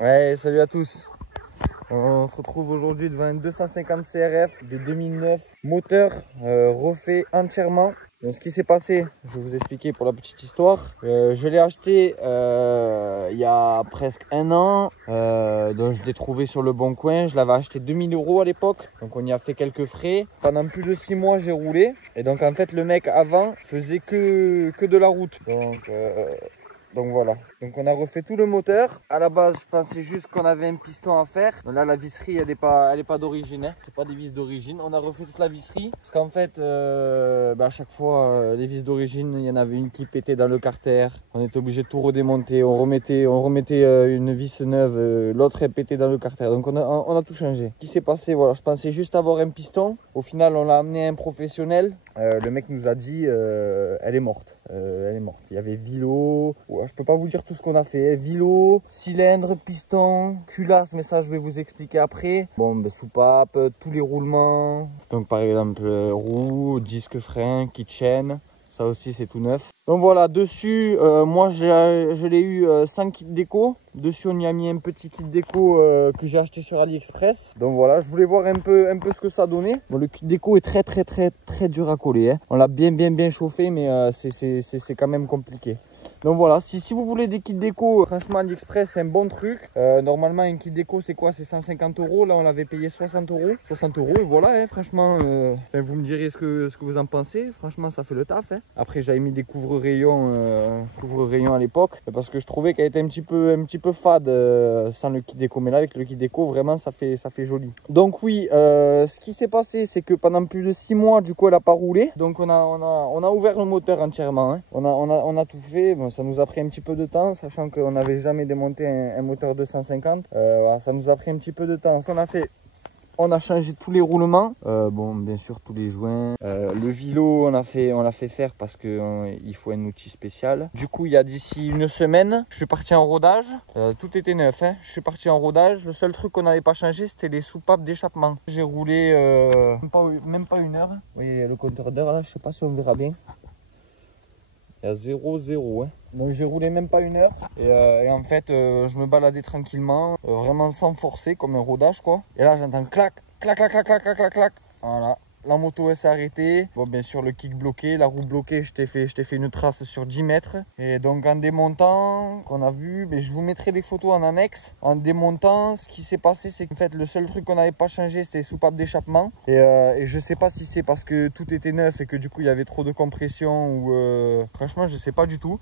Ouais, salut à tous. On se retrouve aujourd'hui devant une 250 CRF de 2009, moteur refait entièrement. Donc ce qui s'est passé, je vais vous expliquer pour la petite histoire. Je l'ai acheté il y a presque un an, donc je l'ai trouvé sur le bon coin. Je l'avais acheté 2000 € à l'époque, donc on y a fait quelques frais. Pendant plus de 6 mois j'ai roulé, et donc en fait le mec avant faisait que de la route. Donc voilà, donc on a refait tout le moteur. À la base, je pensais juste qu'on avait un piston à faire. Donc là, la visserie, elle est pas d'origine, hein. C'est pas des vis d'origine. On a refait toute la visserie parce qu'en fait, à chaque fois, les vis d'origine, il y en avait une qui pétait dans le carter. On était obligé de tout redémonter. On remettait une vis neuve. L'autre, elle pétait dans le carter. Donc on a tout changé. Ce qui s'est passé, voilà, je pensais juste avoir un piston. Au final, on l'a amené à un professionnel. Le mec nous a dit, elle est morte. Elle est morte. Il y avait vilo. Ouais, je peux pas vous dire tout ce qu'on a fait. Vilo, cylindre, piston, culasse, mais ça je vais vous expliquer après. Bon, soupape, tous les roulements. Donc par exemple, roue, disque frein, kit-chain. Ça aussi c'est tout neuf. Donc voilà, dessus, moi je l'ai eu sans kit déco. Dessus on y a mis un petit kit déco que j'ai acheté sur AliExpress. Donc voilà, je voulais voir un peu ce que ça donnait. Bon, le kit déco est très dur à coller, hein. On l'a bien chauffé, mais c'est quand même compliqué. Donc voilà, si vous voulez des kits déco, franchement AliExpress c'est un bon truc. Normalement un kit déco c'est quoi? C'est 150 €. Là on l'avait payé 60 €. 60 € et voilà, hein, franchement, vous me direz ce que vous en pensez. Franchement ça fait le taf, hein. Après j'avais mis des couvre-rayons à l'époque parce que je trouvais qu'elle était un petit peu fade sans le kit déco. Mais là avec le kit déco vraiment ça fait joli. Donc oui, ce qui s'est passé c'est que pendant plus de 6 mois du coup elle a pas roulé. Donc on a ouvert le moteur entièrement, hein. On a tout fait. Bon, ça nous a pris un petit peu de temps, sachant qu'on n'avait jamais démonté un moteur 250. Voilà, ça nous a pris un petit peu de temps. Ce qu'on a fait, on a changé tous les roulements, bon bien sûr tous les joints, le vilo on l'a fait faire parce que il faut un outil spécial. Du coup il y a d'ici une semaine, je suis parti en rodage, tout était neuf, hein. Je suis parti en rodage. Le seul truc qu'on n'avait pas changé c'était les soupapes d'échappement. J'ai roulé même pas une heure. Vous voyez le compteur d'heure là, je sais pas si on verra bien. Il y a 0,0, hein. Donc j'ai roulé même pas une heure et en fait je me baladais tranquillement, vraiment sans forcer, comme un rodage quoi. Et là j'entends clac, clac, clac, clac, clac, clac, clac, clac. Voilà. La moto elle s'est arrêtée. Bon bien sûr le kick bloqué, la roue bloquée, je t'ai fait une trace sur 10 mètres. Et donc en démontant, qu'on a vu, je vous mettrai des photos en annexe. En démontant, ce qui s'est passé c'est qu'en fait le seul truc qu'on n'avait pas changé c'était les soupapes d'échappement. Et je sais pas si c'est parce que tout était neuf et que du coup il y avait trop de compression ou franchement je sais pas du tout.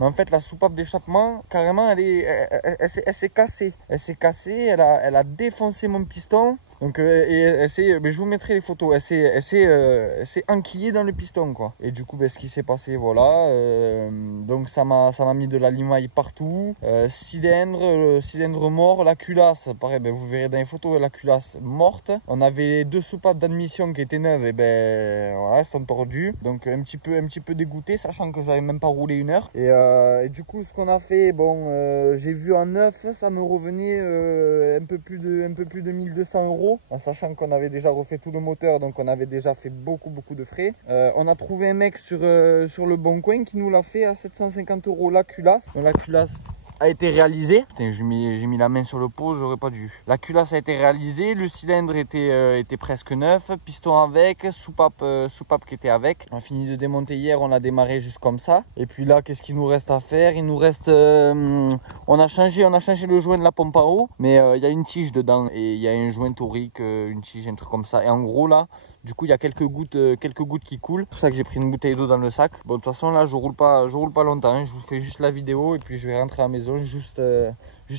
Mais en fait la soupape d'échappement carrément elle s'est cassée. Elle s'est cassée, elle a défoncé mon piston. Donc je vous mettrai les photos. Elle s'est enquillée dans le piston quoi. Et du coup ce qui s'est passé voilà, donc ça m'a mis de la limaille partout. Cylindre mort, la culasse pareil, vous verrez dans les photos, la culasse morte. On avait deux soupapes d'admission qui étaient neuves et voilà, elles sont tordues. Donc un petit peu dégoûté, sachant que j'avais même pas roulé une heure. Et du coup ce qu'on a fait, bon j'ai vu en neuf, ça me revenait un peu plus de 1200 €. En sachant qu'on avait déjà refait tout le moteur, donc on avait déjà fait beaucoup de frais. On a trouvé un mec sur le bon coin qui nous l'a fait à 750 € la culasse. Donc la culasse a été réalisée. Putain, j'ai mis la main sur le pot, j'aurais pas dû. La culasse a été réalisée, le cylindre était presque neuf, piston avec, soupape qui était avec. On a fini de démonter hier, on a démarré juste comme ça. Et puis là, qu'est-ce qu'il nous reste à faire? Il nous reste, on a changé le joint de la pompe à eau, mais il y a une tige dedans et il y a un joint torique, une tige, un truc comme ça. Et en gros là, du coup il y a quelques gouttes qui coulent. C'est pour ça que j'ai pris une bouteille d'eau dans le sac. Bon de toute façon là je roule pas longtemps, hein. Je vous fais juste la vidéo et puis je vais rentrer à la maison, juste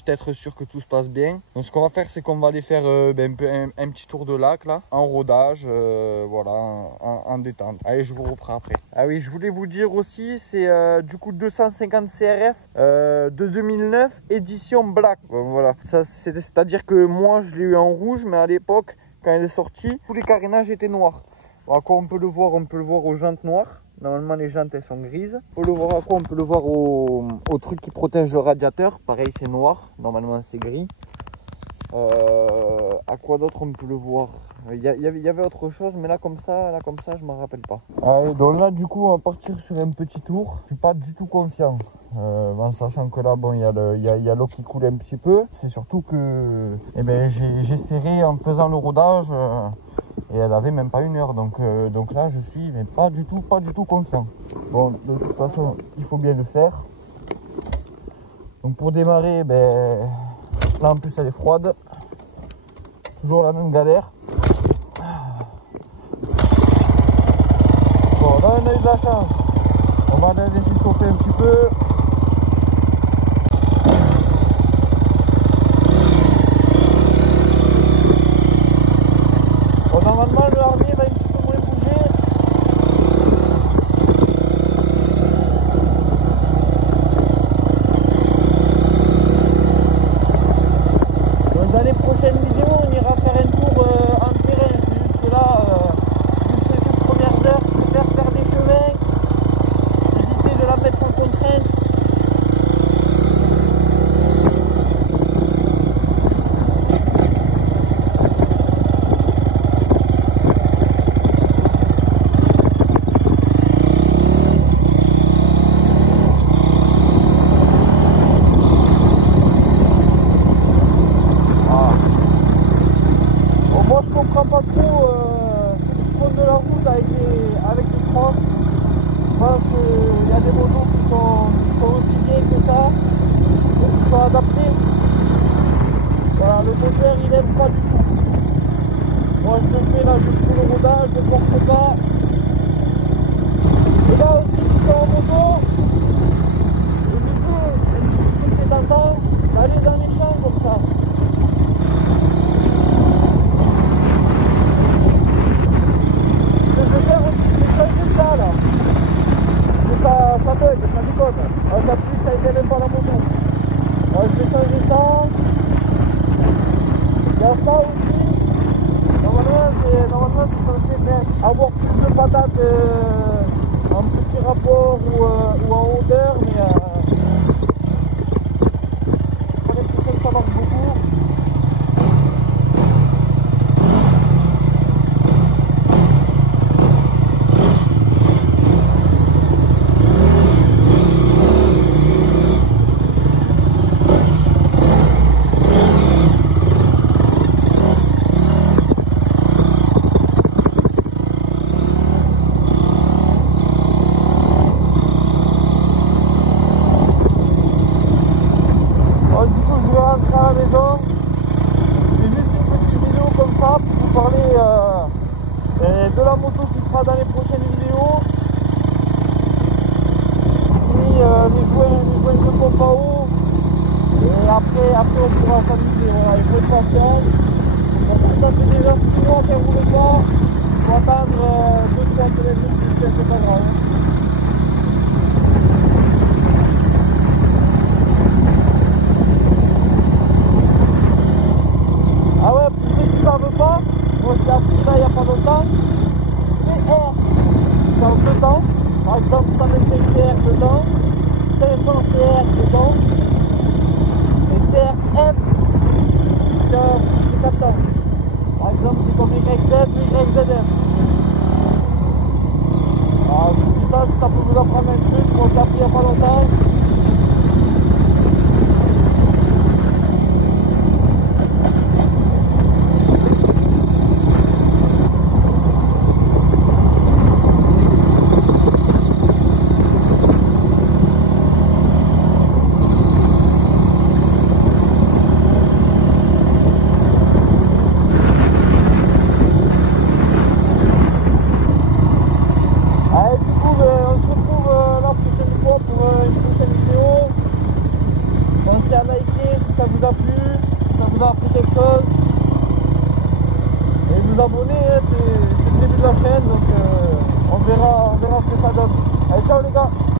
être sûr que tout se passe bien. Donc ce qu'on va faire c'est qu'on va aller faire un petit tour de lac là, en rodage, voilà, en détente. Allez, je vous reprends après. Ah oui, je voulais vous dire aussi, c'est du coup 250 CRF de 2009 édition black. Bon, voilà, c'est à dire que moi je l'ai eu en rouge, mais à l'époque quand elle est sortie, tous les carénages étaient noirs. Bon, à quoi on peut le voir? On peut le voir aux jantes noires. Normalement les jantes elles sont grises. On peut le voir à quoi? On peut le voir au truc qui protège le radiateur. Pareil c'est noir, normalement c'est gris. À quoi d'autre on peut le voir? Il y avait autre chose, mais là comme ça, je m'en rappelle pas. Allez, donc là du coup on va partir sur un petit tour. Je suis pas du tout confiant, en sachant que là bon il y a l'eau qui coule un petit peu. C'est surtout que j'ai serré en faisant le rodage et elle avait même pas 1 heure. Donc là je suis mais pas du tout confiant. Bon, de toute façon il faut bien le faire. Donc pour démarrer, là en plus elle est froide. Toujours la même galère. Bon, là on a eu de la chance. On va la laisser chauffer un petit peu. Bon, normalement le harnais va un petit peu moins bouger. Donc, dans les prochaines vidéos, on ira faire un tour en terrain. C'est juste que là, vu que c'est les premières heures, je préfère faire des chemins, éviter de la mettre en contrainte. Moi je comprends pas trop ceux qui font de la route avec les crosses. Je pense qu'il y a des motos qui sont aussi bien que ça, et qui sont adaptés. Voilà, le moteur il aime pas du tout. Moi je le fais là juste pour le rodage, je ne force pas. Et là aussi qui sont en moto, et du coup, même si je sais que c'est tentant, d'aller dans les champs comme ça. Changer ça là, parce que ça bug, ça déconne. J'appuie, ça aide même pas la moto. Je vais changer ça. Il y a ça aussi. Normalement c'est censé avoir plus de patates en petit rapport ou en hauteur, mais j'ai l'impression que ça marche beaucoup. De la moto qui sera dans les prochaines vidéos, puis les joints de pompe à eau, et après on pourra s'amuser. Voilà, il faut être patient parce que ça fait déjà 6 mois qu'elle ne roule pas. Il faut attendre 2-3 semaines de plus, c'est pas grave. Ah ouais, pour ceux qui ne savent pas, moi je l'ai appris là il n'y a pas longtemps. CR, c'est en 2 temps. Par exemple, 125 CR dedans, 500 CR dedans, et CRF, c'est 4 temps. Par exemple, c'est comme YZ ou YZF. Alors, je vous dis ça, si ça peut vous apprendre un truc, moi je l'ai appris il n'y a pas longtemps. Pensez à liker si ça vous a plu, si ça vous a appris quelque chose. Et vous abonner, hein, c'est le début de la chaîne, donc on verra ce que ça donne. Allez, ciao les gars!